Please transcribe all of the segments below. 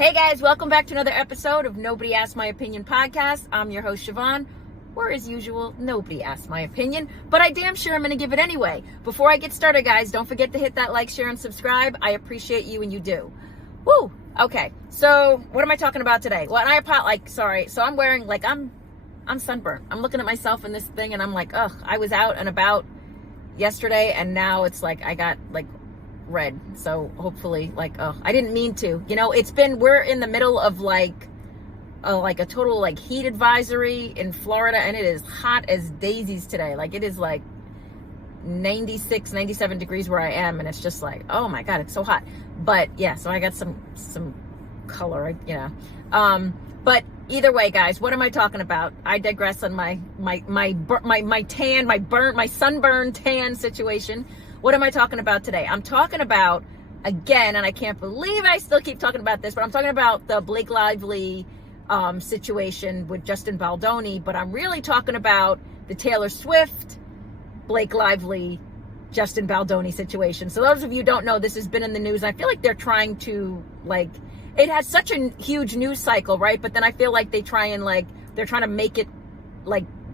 Hey guys, welcome back to another episode of Nobody Asked My Opinion podcast. I'm your host, Siobhan, where as usual, nobody asked my opinion, but I damn sure I'm going to give it anyway. Before I get started, guys, don't forget to hit that like, share, and subscribe. I appreciate you when you do. Woo! Okay, so what am I talking about today? Well, so I'm wearing, I'm sunburnt. I'm looking at myself in this thing and I'm like, ugh, I was out and about yesterday and now it's like I got red. So hopefully I didn't mean to, we're in the middle of a total heat advisory in Florida and it is hot as daisies today. It is 96, 97 degrees where I am and it's just oh my God, it's so hot. But yeah, so I got some color, but either way, guys, what am I talking about? I digress on my sunburn tan situation. What am I talking about today? I'm talking about, again, and I can't believe I still keep talking about this, but I'm talking about the Blake Lively situation with Justin Baldoni, but I'm really talking about the Taylor Swift, Blake Lively, Justin Baldoni situation. So those of you who don't know, this has been in the news. I feel like they're trying to, it has such a huge news cycle, right? But then I feel like they try and, they're trying to make it,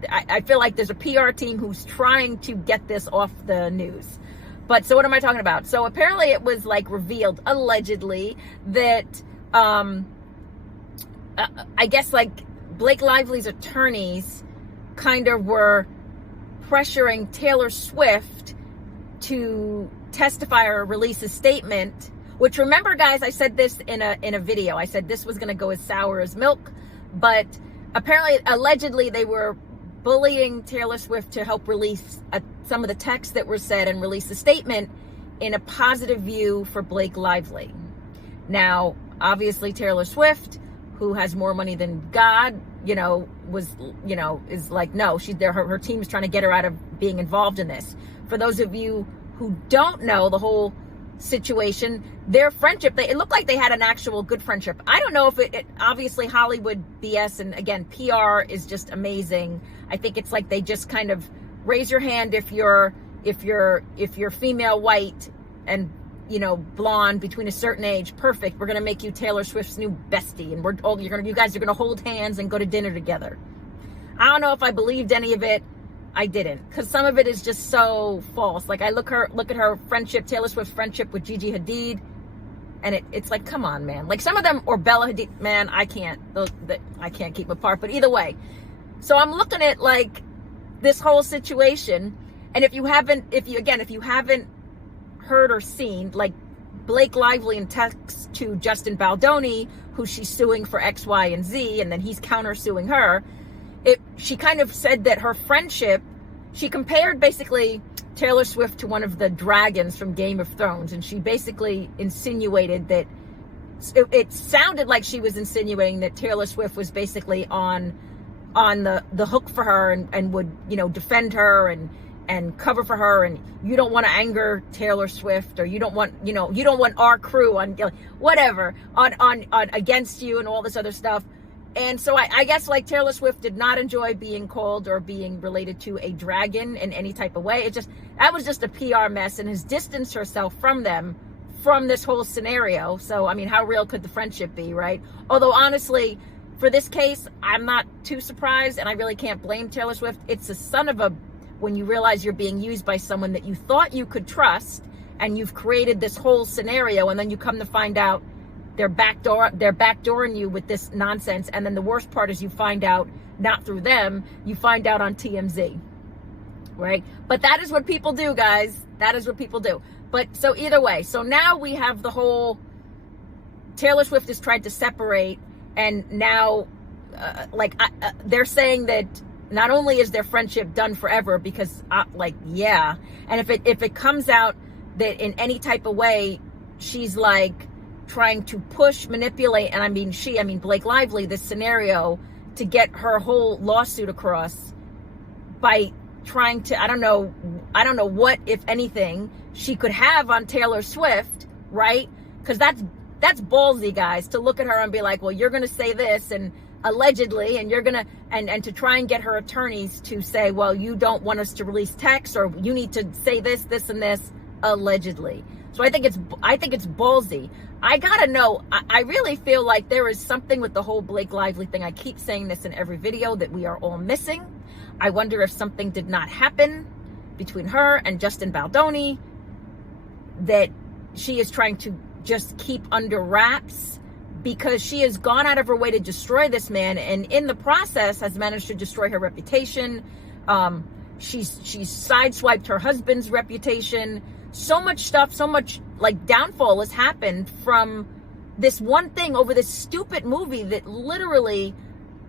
I feel like there's a PR team who's trying to get this off the news. But so what am I talking about? So apparently it was revealed, allegedly, that I guess Blake Lively's attorneys kind of were pressuring Taylor Swift to testify or release a statement, which, remember guys, I said this in a video. I said this was going to go as sour as milk, but apparently, allegedly, they were bullying Taylor Swift to help release some of the texts that were said and release a statement in a positive view for Blake Lively. Now, obviously Taylor Swift, who has more money than God, is no, her team is trying to get her out of being involved in this. For those of you who don't know the whole situation, their friendship, it looked like they had an actual good friendship. I don't know if it obviously Hollywood BS, and again, PR is just amazing. I think it's they just kind of raise your hand if you're female, white, and blonde between a certain age. Perfect. We're gonna make you Taylor Swift's new bestie, and you guys are gonna hold hands and go to dinner together. I don't know if I believed any of it. I didn't, because some of it is just so false. I look at her friendship, Taylor Swift's friendship with Gigi Hadid, and it's come on, man. Some of them, or Bella Hadid, man, I can't keep them apart. But either way, so I'm looking at this whole situation, and if you haven't heard or seen, Blake Lively in text to Justin Baldoni, who she's suing for X, Y, and Z, and then he's countersuing her. She kind of said that her friendship, she compared basically Taylor Swift to one of the dragons from Game of Thrones, and she basically insinuated that it sounded like she was insinuating that Taylor Swift was basically on the hook for her and would defend her and cover for her, and you don't want to anger Taylor Swift, or you don't want our crew on whatever on against you and all this other stuff. And so I guess Taylor Swift did not enjoy being called or being related to a dragon in any type of way. That was just a PR mess, and has distanced herself from them, from this whole scenario. So, I mean, how real could the friendship be, right? Although, honestly, for this case, I'm not too surprised, and I really can't blame Taylor Swift. It's a son of a, when you realize you're being used by someone that you thought you could trust, and you've created this whole scenario, and then you come to find out they're backdooring you with this nonsense. And then the worst part is you find out, not through them, you find out on TMZ, right? But that is what people do, guys. That is what people do. But so either way, so now we have the whole, Taylor Swift has tried to separate, and now they're saying that not only is their friendship done forever, because yeah, and if it comes out that in any type of way she's trying to push, manipulate, and I mean Blake Lively, this scenario to get her whole lawsuit across by trying to, I don't know what, if anything, she could have on Taylor Swift, right? Because that's ballsy, guys, to look at her and be well, you're going to say this, and allegedly, and you're going to, and to try and get her attorneys to say, well, you don't want us to release text, or you need to say this, and this, allegedly. So I think it's ballsy. I gotta know. I really feel like there is something with the whole Blake Lively thing. I keep saying this in every video that we are all missing. I wonder if something did not happen between her and Justin Baldoni that she is trying to just keep under wraps, because she has gone out of her way to destroy this man, and in the process has managed to destroy her reputation. She's sideswiped her husband's reputation. So much stuff, so much like downfall has happened from this one thing over this stupid movie that literally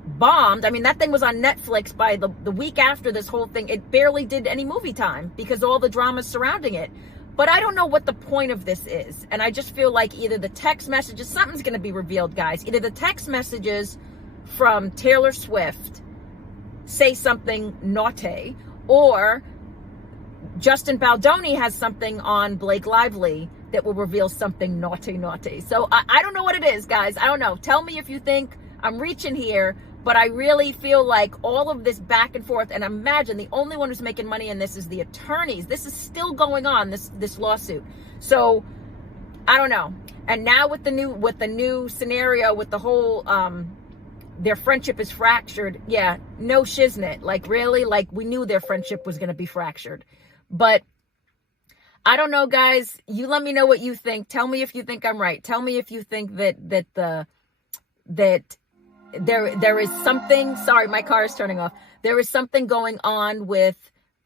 bombed. I mean, that thing was on Netflix by the week after this whole thing. It barely did any movie time because of all the drama surrounding it. But I don't know what the point of this is. And I just feel like either the text messages, something's going to be revealed, guys. Either the text messages from Taylor Swift say something naughty, or Justin Baldoni has something on Blake Lively that will reveal something naughty. So I don't know what it is, guys. I don't know. Tell me if you think I'm reaching here. But I really feel like all of this back and forth, and imagine the only one who's making money in this is the attorneys. This is still going on, this lawsuit. So I don't know. And now with the new scenario, with the whole their friendship is fractured. Yeah, no shiznit. Like, really? Like, we knew their friendship was going to be fractured. But I don't know, guys. You let me know what you think. Tell me if you think I'm right. Tell me if you think that there is something. Sorry, my car is turning off. There is something going on with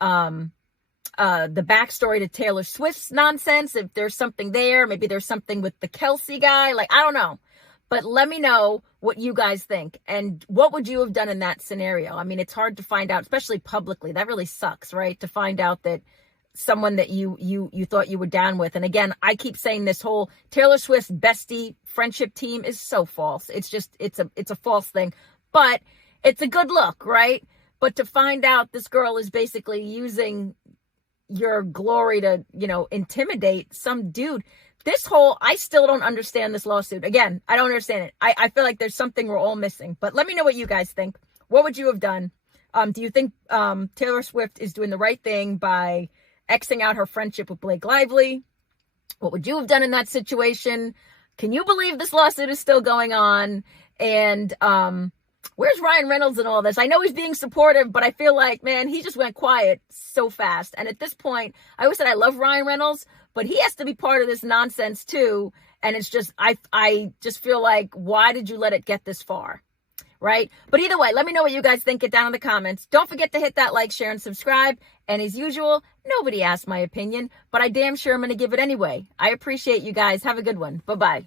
the backstory to Taylor Swift's nonsense. If there's something there, maybe there's something with the Kelsey guy. Like, I don't know. But let me know what you guys think. And what would you have done in that scenario? I mean, it's hard to find out, especially publicly. That really sucks, right? To find out that someone that you thought you were down with. And again, I keep saying this whole Taylor Swift's bestie friendship team is so false. It's just, it's a false thing, but it's a good look, right? But to find out this girl is basically using your glory to, intimidate some dude. This whole, I still don't understand this lawsuit. Again, I don't understand it. I feel like there's something we're all missing, but let me know what you guys think. What would you have done? Do you think Taylor Swift is doing the right thing by Xing out her friendship with Blake Lively? What would you have done in that situation? Can you believe this lawsuit is still going on? And where's Ryan Reynolds in all this? I know he's being supportive, but I feel like, man, he just went quiet so fast. And at this point, I always said I love Ryan Reynolds, but he has to be part of this nonsense too. And it's just, I just feel like, why did you let it get this far? Right? But either way, let me know what you guys think. Get down in the comments. Don't forget to hit that like, share, and subscribe. And as usual, nobody asked my opinion, but I damn sure I'm going to give it anyway. I appreciate you guys. Have a good one. Bye-bye.